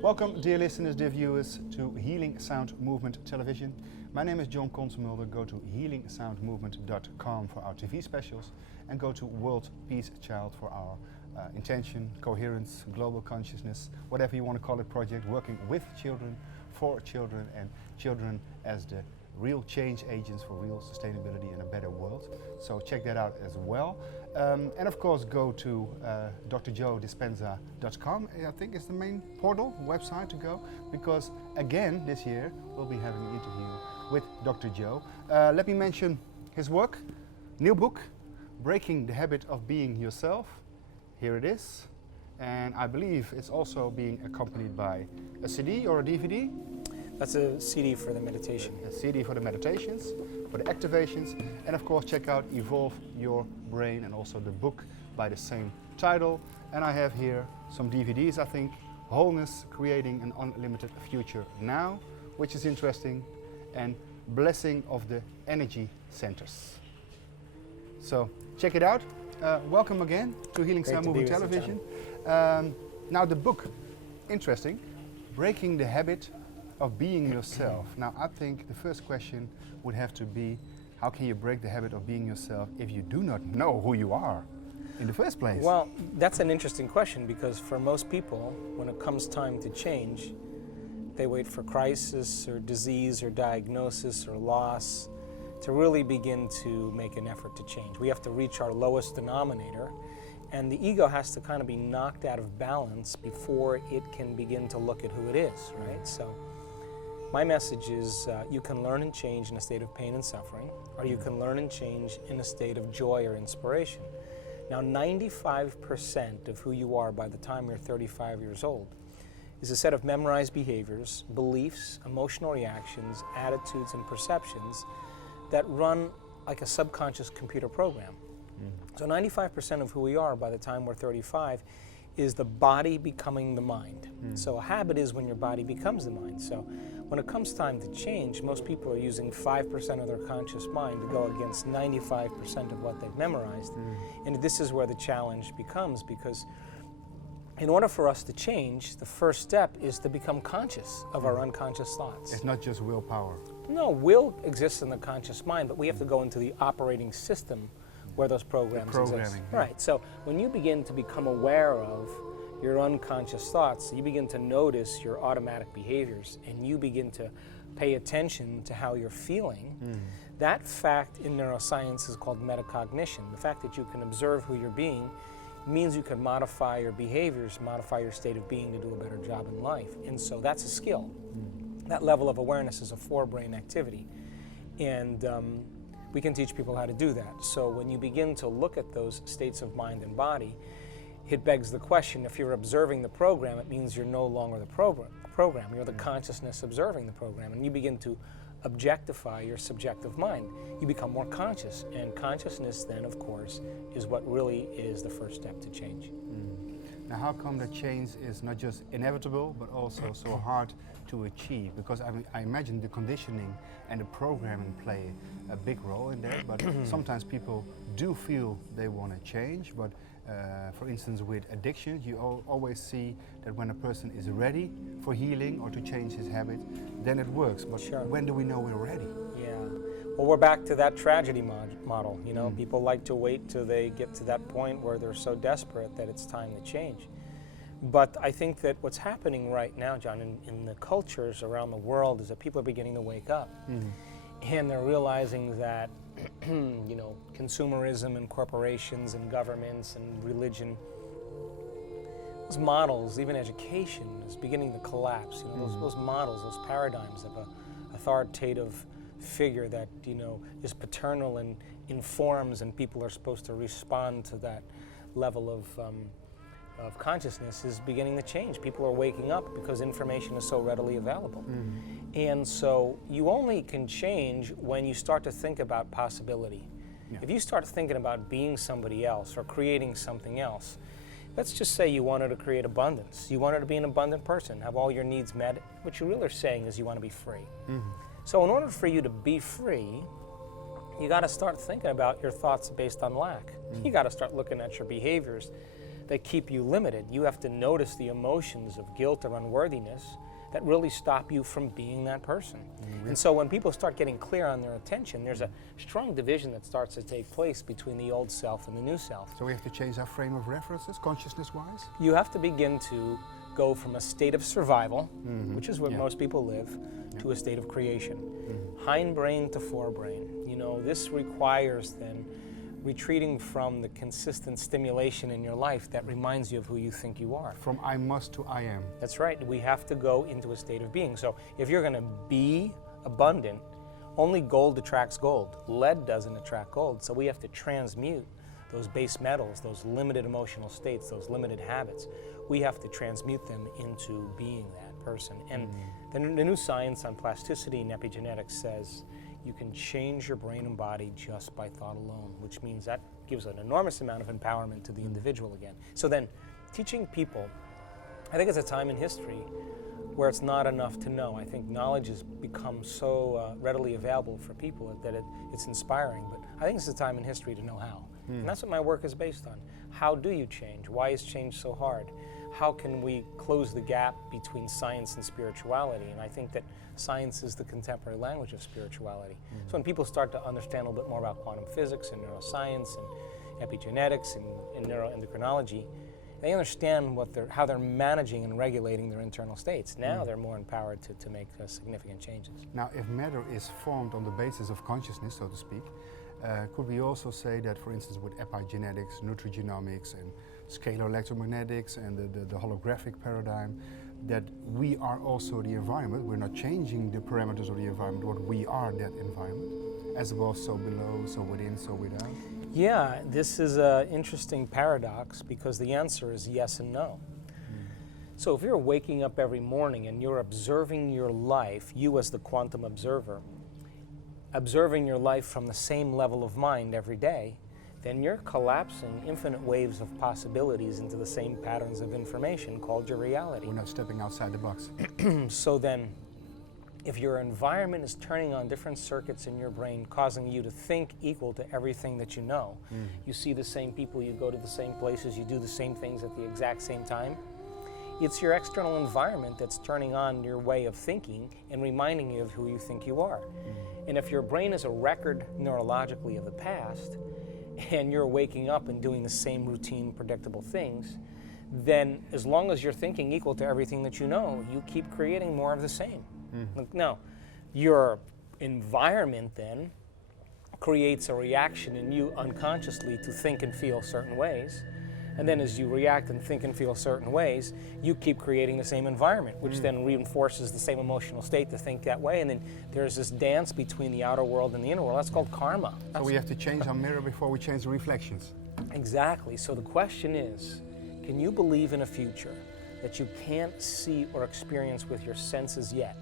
Welcome, dear listeners, dear viewers, to Healing Sound Movement Television. My name is John Consemulder. Go to HealingSoundMovement.com for our TV specials and go to World Peace Child for our intention, coherence, global consciousness, whatever you want to call it, project working with children, for children, and children as the real change agents for real sustainability and a better world. So check that out as well. And of course go to drjoedispenza.com. I think is the main portal, website to go, because again this year we'll be having an interview with Dr. Joe. Let me mention his work, new book, Breaking the Habit of Being Yourself. Here it is. And I believe it's also being accompanied by a CD or a DVD. That's a CD for the meditation. A CD for the meditations, for the activations, and of course check out Evolve Your Brain and also the book by the same title. And I have here some DVDs, I think, Wholeness, Creating an Unlimited Future Now, which is interesting, and Blessing of the Energy Centers. So check it out. Welcome again to Healing Sound Movement Television. Now the book, interesting, Breaking the Habit of Being Yourself. Now I think the first question would have to be, how can you break the habit of being yourself if you do not know who you are in the first place? Well, that's an interesting question, because for most people, when it comes time to change, they wait for crisis or disease or diagnosis or loss to really begin to make an effort to change. We have to reach our lowest denominator, and the ego has to kind of be knocked out of balance before it can begin to look at who it is, right? So my message is you can learn and change in a state of pain and suffering, or you can learn and change in a state of joy or inspiration. Now, 95% of who you are by the time you're 35 years old is a set of memorized behaviors, beliefs, emotional reactions, attitudes, and perceptions that run like a subconscious computer program. So 95% of who we are by the time we're 35 is the body becoming the mind. So a habit is when your body becomes the mind. So when it comes time to change, most people are using 5% of their conscious mind to go against 95% of what they've memorized. And this is where the challenge becomes, because in order for us to change, the first step is to become conscious of our unconscious thoughts. It's not just willpower. No, will exists in the conscious mind, but we have to go into the operating system where those programs exist. Right, so when you begin to become aware of your unconscious thoughts, you begin to notice your automatic behaviors, and you begin to pay attention to how you're feeling. That fact in neuroscience is called metacognition. The fact that you can observe who you're being means you can modify your behaviors, modify your state of being to do a better job in life. And so that's a skill. That level of awareness is a forebrain activity. And we can teach people how to do that. So when you begin to look at those states of mind and body, it begs the question, if you're observing the program, it means you're no longer the program. You're the consciousness observing the program, and you begin to objectify your subjective mind. You become more conscious, and consciousness then, of course, is what really is the first step to change. Now how come the change is not just inevitable, but also so hard to achieve? Because I imagine the conditioning and the programming play a big role in there, but sometimes people do feel they want to change, but for instance with addictions, you always see that when a person is ready for healing or to change his habit, then it works. But when do we know we're ready? Yeah, well, we're back to that tragedy model. You know, people like to wait till they get to that point where they're so desperate that it's time to change. But I think that what's happening right now, John, in the cultures around the world, is that people are beginning to wake up. And they're realizing that you know, consumerism and corporations and governments and religion, those models, even education, is beginning to collapse. You know, those models, those paradigms of an authoritative figure that, you know, is paternal and informs, and people are supposed to respond to that level of consciousness, is beginning to change. People are waking up because information is so readily available. And so you only can change when you start to think about possibility. If you start thinking about being somebody else or creating something else, let's just say you wanted to create abundance. You wanted to be an abundant person, have all your needs met. What you really are saying is you want to be free. So in order for you to be free, you got to start thinking about your thoughts based on lack. You got to start looking at your behaviors that keep you limited. You have to notice the emotions of guilt or unworthiness that really stop you from being that person. And so when people start getting clear on their attention, there's a strong division that starts to take place between the old self and the new self. So we have to change our frame of references, consciousness-wise? You have to begin to go from a state of survival, which is where most people live, to a state of creation. Hindbrain to forebrain. You know, this requires then retreating from the consistent stimulation in your life that reminds you of who you think you are. From I must to I am. That's right. We have to go into a state of being. So if you're going to be abundant, only gold attracts gold. Lead doesn't attract gold. So we have to transmute those base metals, those limited emotional states, those limited habits. We have to transmute them into being that person. And the new science on plasticity and epigenetics says you can change your brain and body just by thought alone, which means that gives an enormous amount of empowerment to the individual again. So then, teaching people, I think it's a time in history where it's not enough to know. I think knowledge has become so readily available for people that it's inspiring, but I think it's a time in history to know how. And that's what my work is based on. How do you change? Why is change so hard? How can we close the gap between science and spirituality? And I think that science is the contemporary language of spirituality. So when people start to understand a little bit more about quantum physics and neuroscience and epigenetics and neuroendocrinology, they understand how they're managing and regulating their internal states. Now they're more empowered to make significant changes. Now, if matter is formed on the basis of consciousness, so to speak, could we also say that, for instance, with epigenetics, nutrigenomics, and scalar electromagnetics, and the holographic paradigm, that we are also the environment? We're not changing the parameters of the environment, but we are that environment, as above, so below, so within, so without? Yeah, this is an interesting paradox because the answer is yes and no. So if you're waking up every morning and you're observing your life, you as the quantum observer, observing your life from the same level of mind every day, then you're collapsing infinite waves of possibilities into the same patterns of information called your reality. We're not stepping outside the box. So then, if your environment is turning on different circuits in your brain, causing you to think equal to everything that you know, you see the same people, you go to the same places, you do the same things at the exact same time, it's your external environment that's turning on your way of thinking and reminding you of who you think you are. And if your brain is a record neurologically of the past, and you're waking up and doing the same routine, predictable things, then as long as you're thinking equal to everything that you know, you keep creating more of the same. Now, your environment then creates a reaction in you unconsciously to think and feel certain ways. And then as you react and think and feel certain ways, you keep creating the same environment, which then reinforces the same emotional state to think that way. And then there's this dance between the outer world and the inner world. That's called karma. So we have to change our mirror before we change the reflections. Exactly. So the question is, can you believe in a future that you can't see or experience with your senses yet,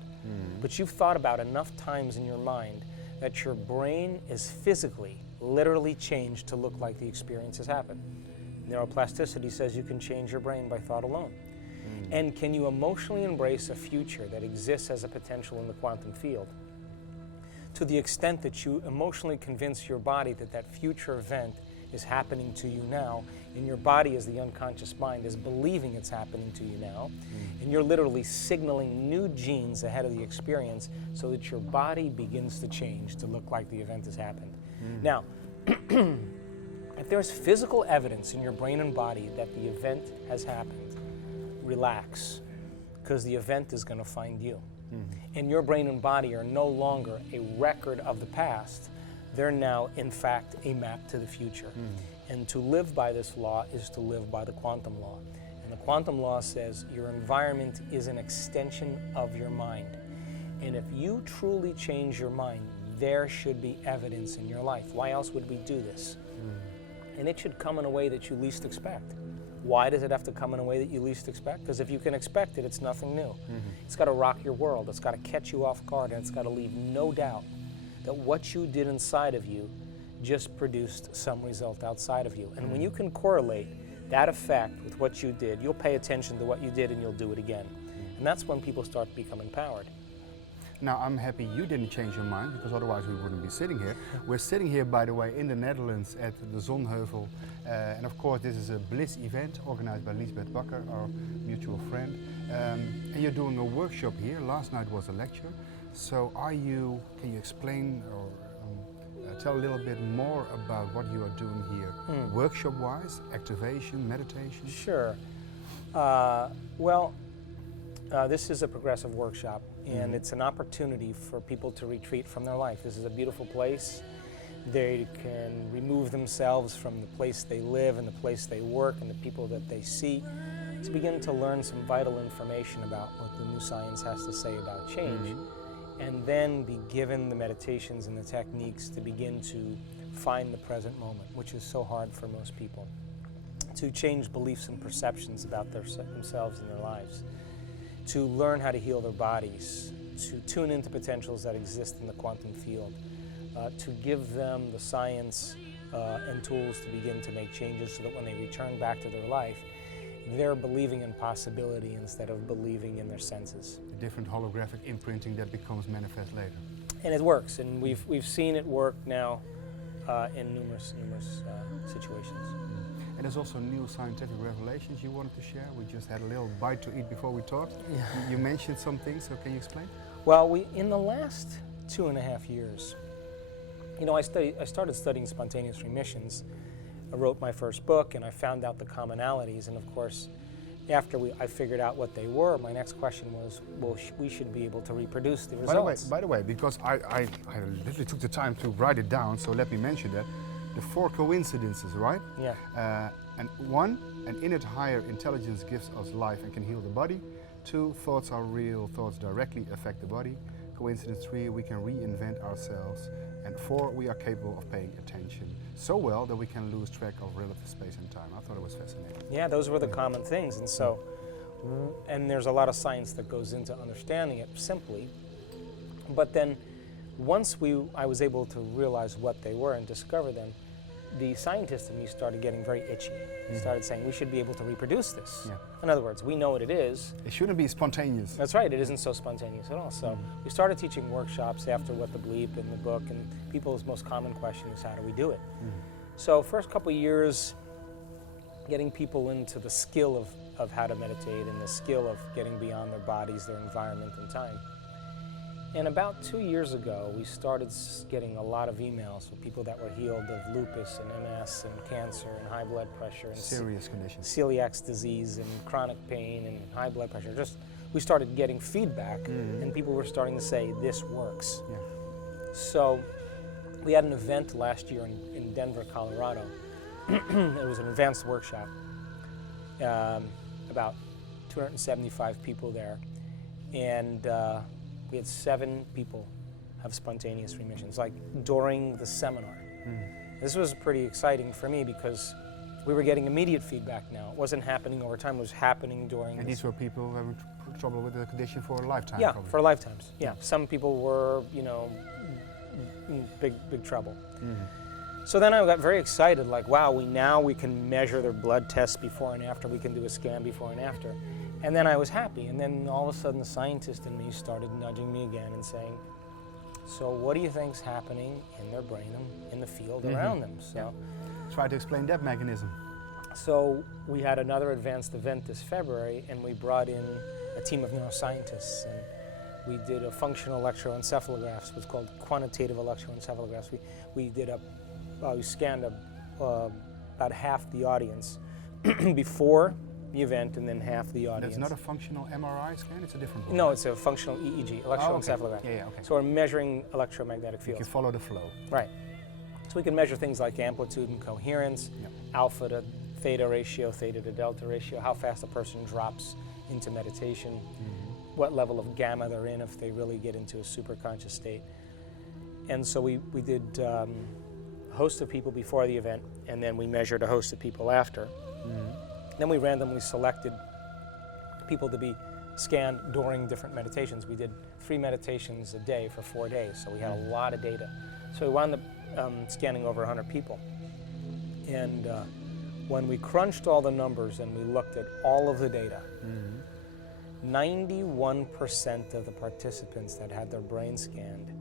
but you've thought about enough times in your mind that your brain is physically, literally changed to look like the experience has happened? Neuroplasticity says you can change your brain by thought alone. And can you emotionally embrace a future that exists as a potential in the quantum field to the extent that you emotionally convince your body that that future event is happening to you now, and your body as the unconscious mind is believing it's happening to you now, and you're literally signaling new genes ahead of the experience so that your body begins to change to look like the event has happened. Now, if there's physical evidence in your brain and body that the event has happened, relax, because the event is going to find you. And your brain and body are no longer a record of the past. They're now, in fact, a map to the future. And to live by this law is to live by the quantum law. And the quantum law says your environment is an extension of your mind. And if you truly change your mind, there should be evidence in your life. Why else would we do this? And it should come in a way that you least expect. Why does it have to come in a way that you least expect? Because if you can expect it, it's nothing new. It's got to rock your world. It's got to catch you off guard, and it's got to leave no doubt that what you did inside of you just produced some result outside of you. And when you can correlate that effect with what you did, you'll pay attention to what you did and you'll do it again. And that's when people start to become empowered. Now, I'm happy you didn't change your mind, because otherwise we wouldn't be sitting here. We're sitting here, by the way, in the Netherlands at the Zonheuvel. And of course, this is a Bliss event organized by Lisbeth Bakker, our mutual friend. And you're doing a workshop here. Last night was a lecture. So can you explain or tell a little bit more about what you are doing here, workshop-wise, activation, meditation? Sure. This is a progressive workshop, and it's an opportunity for people to retreat from their life. This is a beautiful place. They can remove themselves from the place they live and the place they work and the people that they see to begin to learn some vital information about what the new science has to say about change, and then be given the meditations and the techniques to begin to find the present moment, which is so hard for most people, to change beliefs and perceptions about themselves and their lives, to learn how to heal their bodies, to tune into potentials that exist in the quantum field, to give them the science and tools to begin to make changes so that when they return back to their life, they're believing in possibility instead of believing in their senses. A different holographic imprinting that becomes manifest later. And it works, and we've seen it work now in numerous situations. And there's also new scientific revelations you wanted to share. We just had a little bite to eat before we talked. Yeah. You mentioned some things, so can you explain? Well, in the last 2.5 years, I started studying spontaneous remissions. I wrote my first book, and I found out the commonalities. And of course, after I figured out what they were, my next question was, well, we should be able to reproduce the results. By the way, because I literally took the time to write it down, so let me mention that. The 4 coincidences, right? Yeah. And 1, an innate higher intelligence gives us life and can heal the body. 2, thoughts are real, thoughts directly affect the body. Coincidence 3, we can reinvent ourselves. And 4, we are capable of paying attention so well that we can lose track of relative space and time. I thought it was fascinating. Yeah, those were the common things. And so, and there's a lot of science that goes into understanding it simply. But then once I was able to realize what they were and discover them, the scientist in me started getting very itchy. He started saying, we should be able to reproduce this. Yeah. In other words, we know what it is. It shouldn't be spontaneous. That's right, it isn't so spontaneous at all. So we started teaching workshops after What the Bleep in the book, and people's most common question is, how do we do it? So first couple of years, getting people into the skill of how to meditate and the skill of getting beyond their bodies, their environment, and time. And about 2 years ago, we started getting a lot of emails from people that were healed of lupus and MS and cancer and high blood pressure and serious conditions, celiac disease and chronic pain and high blood pressure. We started getting feedback, and people were starting to say, this works. Yeah. So we had an event last year in Denver, Colorado. It was an advanced workshop, about 275 people there, and we had 7 people have spontaneous remissions, like during the seminar. This was pretty exciting for me because we were getting immediate feedback now. It wasn't happening over time, it was happening during. And these were people having trouble with the condition for a lifetime? Yeah, probably. For lifetimes. Yeah, some people were, in big trouble. So then I got very excited, like, wow, we can measure their blood tests before and after, we can do a scan before and after. And then I was happy, and then all of a sudden the scientist in me started nudging me again and saying, so what do you think's happening in their brain and in the field around them? So try to explain that mechanism. So we had another advanced event this February, and we brought in a team of neuroscientists, and we did a functional electroencephalographs, what's called quantitative electroencephalographs. We scanned about half the audience before the event, and then half the audience. That's not a functional MRI scan, it's a different one. No, it's a functional EEG, electroencephalograph. Okay. Yeah, okay. So we're measuring electromagnetic fields. You can follow the flow. Right. So we can measure things like amplitude and coherence, alpha to theta ratio, theta to delta ratio, how fast a person drops into meditation, what level of gamma they're in if they really get into a superconscious state. And so we did a host of people before the event, and then we measured a host of people after. Then we randomly selected people to be scanned during different meditations. We did 3 meditations a day for 4 days, so we had a lot of data. So we wound up scanning over 100 people. And when we crunched all the numbers and we looked at all of the data, 91% of the participants that had their brain scanned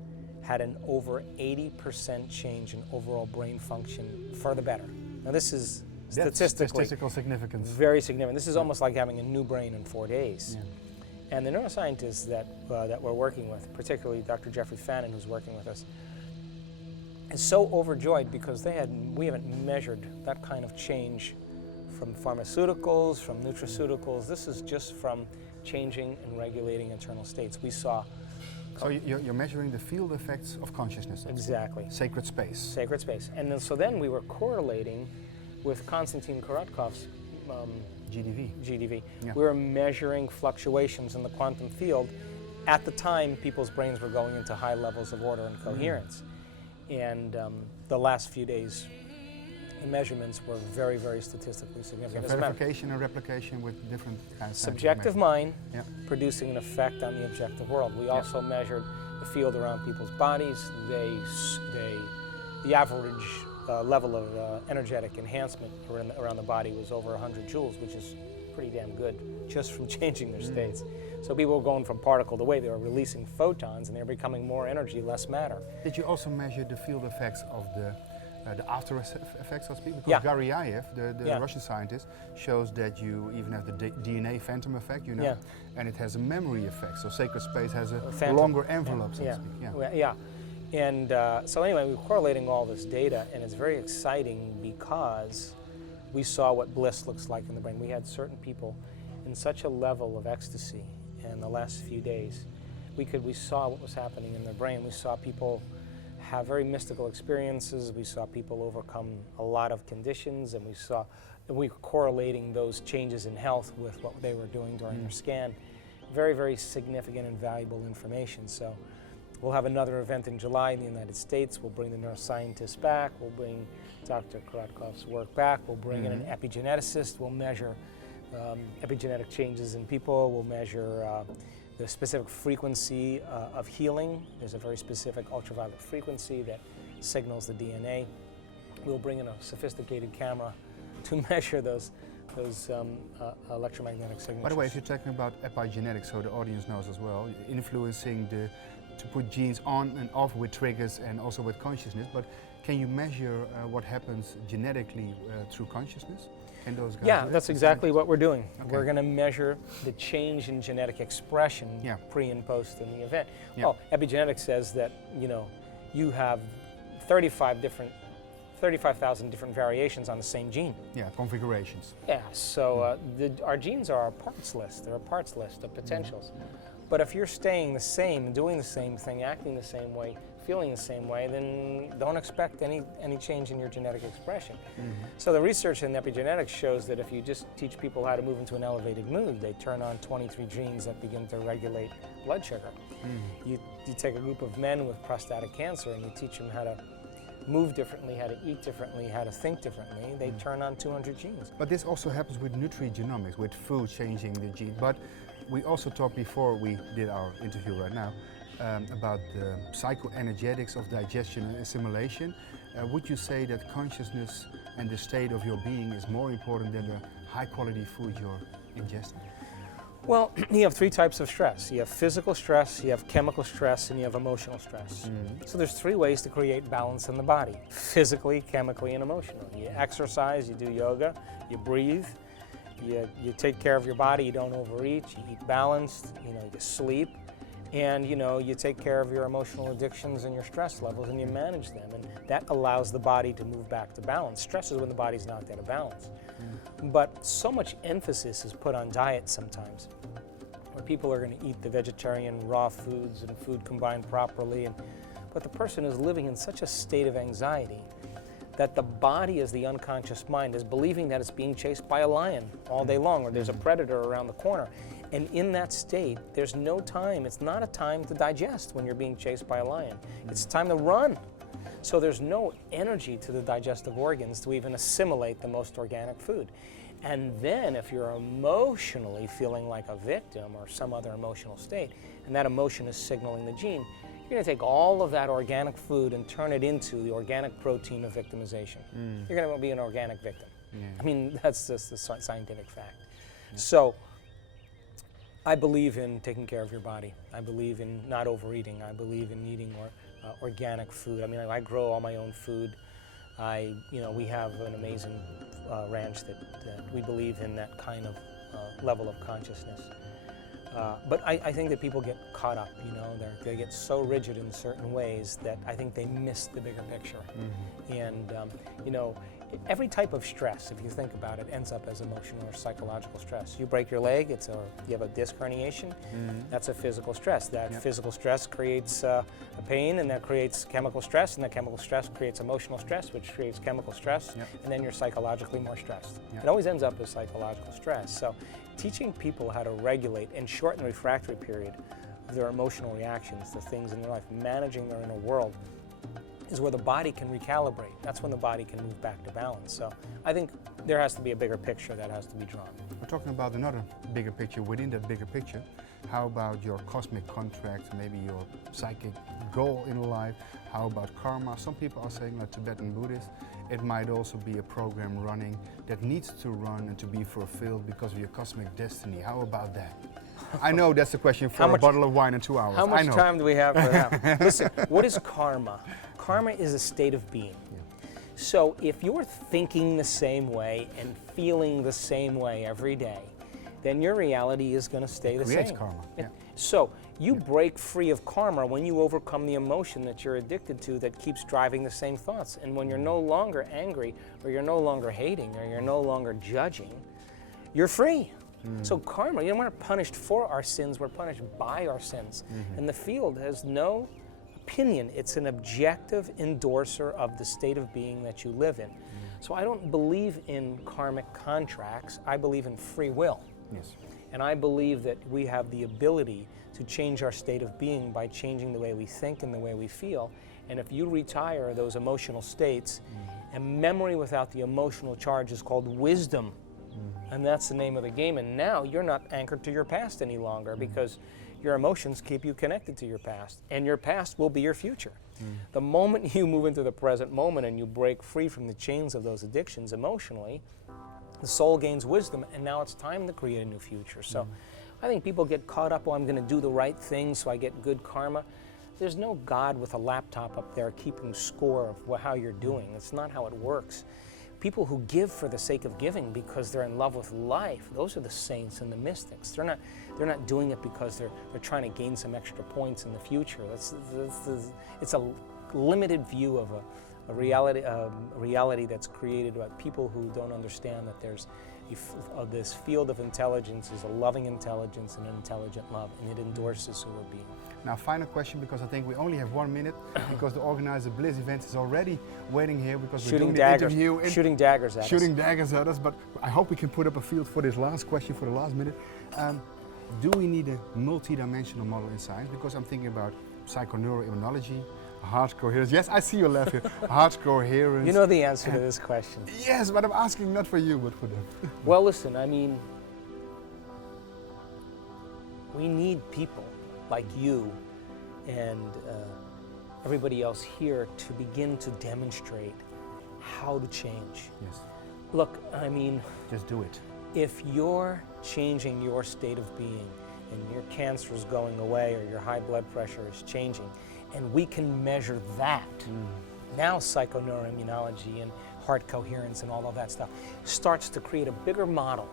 had an over 80% change in overall brain function for the better. Now this is statistical significance. Very significant. This is almost like having a new brain in 4 days. Yeah. And the neuroscientists that we're working with, particularly Dr. Jeffrey Fannin, who's working with us, is so overjoyed because we haven't measured that kind of change from pharmaceuticals, from nutraceuticals. This is just from changing and regulating internal states. We saw. So you're measuring the field effects of consciousness. Exactly. Sacred space. Sacred space. And then we were correlating with Konstantin Korotkov's GDV. Yeah. We were measuring fluctuations in the quantum field. At the time, people's brains were going into high levels of order and coherence. And the last few days, the measurements were very, very statistically significant. So verification and replication with different kinds of subjective mind yeah. producing an effect on the objective world. We also measured the field around people's bodies. The average level of energetic enhancement around the body was over 100 joules, which is pretty damn good just from changing their states. So people were going from particle to wave. They were releasing photons and they were becoming more energy, less matter. Did you also measure the field effects of the after effects, so to speak? Because Yeah. Garyaev, the Yeah. Russian scientist, shows that you even have the DNA phantom effect, you know, Yeah. and it has a memory effect. So sacred space has a Phantom. longer envelope, so Yeah. to speak. Yeah. Well, yeah. And so anyway, we were correlating all this data, and it's very exciting because we saw what bliss looks like in the brain. We had certain people in such a level of ecstasy in the last few days. We saw what was happening in their brain. We saw people have very mystical experiences. We saw people overcome a lot of conditions, and we were correlating those changes in health with what they were doing during their scan. Very, very significant and valuable information. So we'll have another event in July in the United States. We'll bring the neuroscientists back. We'll bring Dr. Korotkov's work back. We'll bring in an epigeneticist. We'll measure epigenetic changes in people. We'll measure the specific frequency of healing. There's a very specific ultraviolet frequency that signals the DNA. We'll bring in a sophisticated camera to measure those electromagnetic signatures. By the way, if you're talking about epigenetics, so the audience knows as well, influencing to put genes on and off with triggers and also with consciousness, but can you measure what happens genetically through consciousness? Can those guys do that's that? exactly what we're doing. Okay. We're going to measure the change in genetic expression pre and post in the event. Yeah. Well, epigenetics says that you have 35,000 different variations on the same gene. Yeah, configurations. Yeah, so our genes are our parts list. They're a parts list of potentials. But if you're staying the same, doing the same thing, acting the same way, feeling the same way, then don't expect any change in your genetic expression. So the research in epigenetics shows that if you just teach people how to move into an elevated mood, they turn on 23 genes that begin to regulate blood sugar. You take a group of men with prostatic cancer and you teach them how to move differently, how to eat differently, how to think differently, they turn on 200 genes. But this also happens with nutrigenomics, with food changing the gene. But we also talked before we did our interview right now about the psychoenergetics of digestion and assimilation. Would you say that consciousness and the state of your being is more important than the high quality food you're ingesting? Well, you have three types of stress. You have physical stress, you have chemical stress, and you have emotional stress. So there's three ways to create balance in the body: physically, chemically, and emotionally. You exercise, you do yoga, you breathe, you take care of your body, you don't overeat, you eat balanced, you sleep, and you take care of your emotional addictions and your stress levels, and you manage them, and that allows the body to move back to balance. Stress is when the body's not out of balance. But so much emphasis is put on diet sometimes, where people are going to eat the vegetarian raw foods and food combined properly, but the person is living in such a state of anxiety that the body, as the unconscious mind, is believing that it's being chased by a lion all day long, or there's a predator around the corner. And in that state, there's no time. It's not a time to digest when you're being chased by a lion. It's time to run. So there's no energy to the digestive organs to even assimilate the most organic food. And then if you're emotionally feeling like a victim or some other emotional state, and that emotion is signaling the gene, you're going to take all of that organic food and turn it into the organic protein of victimization. You're going to be an organic victim. I mean, that's just a scientific fact. So I believe in taking care of your body. I believe in not overeating. I believe in eating organic food. I mean, I grow all my own food. We have an amazing ranch that we believe in that kind of level of consciousness. But I think that people get caught up, they get so rigid in certain ways that I think they miss the bigger picture. And, every type of stress, if you think about it, ends up as emotional or psychological stress. You break your leg, you have a disc herniation, that's a physical stress. That physical stress creates a pain, and that creates chemical stress, and that chemical stress creates emotional stress, which creates chemical stress, and then you're psychologically more stressed. It always ends up as psychological stress. So teaching people how to regulate and shorten the refractory period of their emotional reactions, the things in their life, managing their inner world, is where the body can recalibrate. That's when the body can move back to balance. So I think there has to be a bigger picture that has to be drawn. We're talking about another bigger picture. Within that bigger picture, how about your cosmic contract, maybe your psychic goal in life? How about karma? Some people are saying, like Tibetan Buddhists, it might also be a program running that needs to run and to be fulfilled because of your cosmic destiny. How about that? I know that's a question for a bottle of wine in 2 hours. How much time do we have for that? Listen, what is karma? Karma is a state of being. So if you're thinking the same way and feeling the same way every day, then your reality is going to stay the same. Creates karma. So you break free of karma when you overcome the emotion that you're addicted to that keeps driving the same thoughts. And when you're no longer angry, or you're no longer hating, or you're no longer judging, you're free. So karma, we're not punished for our sins, we're punished by our sins. And the field has no opinion. It's an objective endorser of the state of being that you live in. So I don't believe in karmic contracts. I believe in free will. And I believe that we have the ability to change our state of being by changing the way we think and the way we feel. And if you retire those emotional states, and memory without the emotional charge is called wisdom. And that's the name of the game. And now you're not anchored to your past any longer because your emotions keep you connected to your past. And your past will be your future. The moment you move into the present moment and you break free from the chains of those addictions emotionally, the soul gains wisdom, and now it's time to create a new future. So I think people get caught up, I'm going to do the right thing so I get good karma. There's no God with a laptop up there keeping score of how you're doing. That's not how it works. People who give for the sake of giving because they're in love with life, those are the saints and the mystics. They're not doing it because they're trying to gain some extra points in the future. It's a limited view of a reality that's created by people who don't understand that there's this field of intelligence is a loving intelligence and an intelligent love, and it endorses who we're being. Now, final question, because I think we only have 1 minute, because the organizer Bliss event is already waiting here because we're doing the interview. Shooting daggers at us. Shooting daggers at us, but I hope we can put up a field for this last question for the last minute. Do we need a multidimensional model in science? Because I'm thinking about psychoneuroimmunology, heart coherence. Yes, I see you laugh here. Heart coherence. You know the answer to this question. Yes, but I'm asking not for you, but for them. Well, listen, I mean, we need people like you and everybody else here to begin to demonstrate how to change. Yes. Look, I mean, just do it. If you're changing your state of being and your cancer is going away or your high blood pressure is changing, and we can measure that, now psychoneuroimmunology and heart coherence and all of that stuff starts to create a bigger model.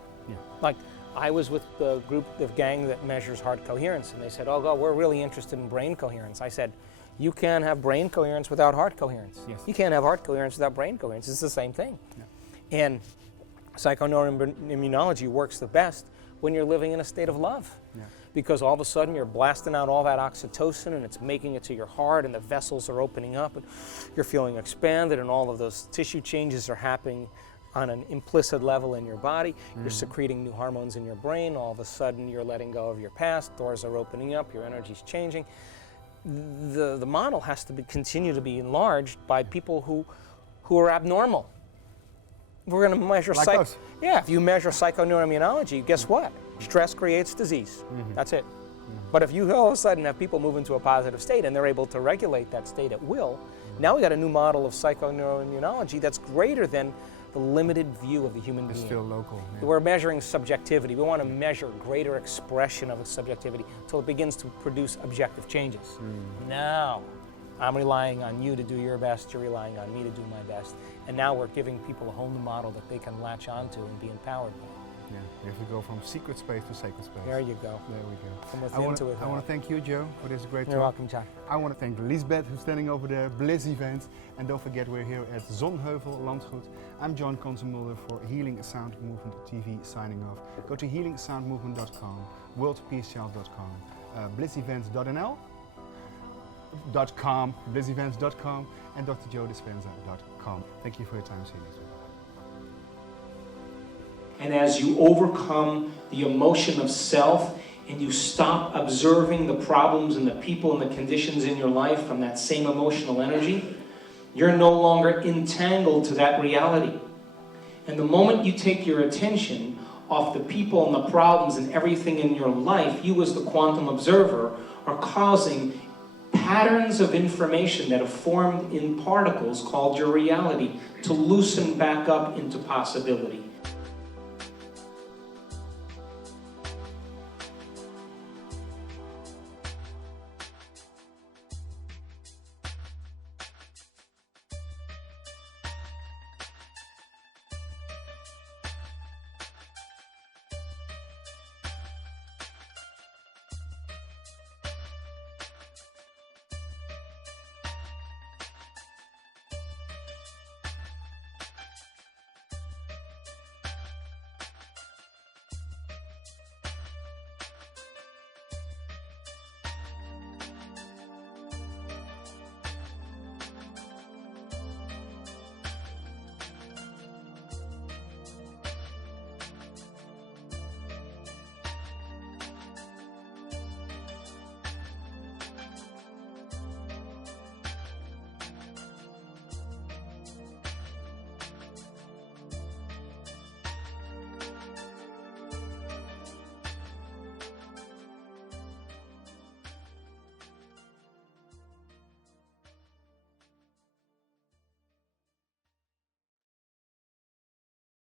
Like, I was with the group, the gang that measures heart coherence, and they said, oh God, we're really interested in brain coherence. I said, you can't have brain coherence without heart coherence. You can't have heart coherence without brain coherence. It's the same thing. And psychoneuroimmunology works the best when you're living in a state of love. Because all of a sudden you're blasting out all that oxytocin and it's making it to your heart and the vessels are opening up and you're feeling expanded and all of those tissue changes are happening on an implicit level in your body. You're secreting new hormones in your brain. All of a sudden you're letting go of your past. Doors are opening up. Your energy's changing. The model has to continue to be enlarged by people who are abnormal. We're going to measure like us. Yeah, if you measure psychoneuroimmunology, guess what? Stress creates disease. That's it. But if you all of a sudden have people move into a positive state and they're able to regulate that state at will, now we got a new model of psychoneuroimmunology that's greater than the limited view of the human It's being. still local. Yeah. We're measuring subjectivity. We want to measure greater expression of subjectivity until it begins to produce objective changes. Now, I'm relying on you to do your best, you're relying on me to do my best. And now we're giving people a whole new model that they can latch onto and be empowered by. Yeah, we have to go from secret space to sacred space. There you go. There we go. From within to without. I want to thank you, Joe, for this great You're talk. welcome, John. I want to thank Lisbeth, who's standing over there, Bliss Events, and don't forget we're here at Zonheuvel Landgoed. I'm John Consemulder for Healing Sound Movement TV, signing off. Go to HealingSoundMovement.com, WorldPeaceChallenge.com, BlissEvents.nl, BlissEvents.com, and drjoedispenza.com. Thank you for your time, seeing us. And as you overcome the emotion of self and you stop observing the problems and the people and the conditions in your life from that same emotional energy, you're no longer entangled to that reality. And the moment you take your attention off the people and the problems and everything in your life, you as the quantum observer are causing patterns of information that have formed in particles called your reality to loosen back up into possibility.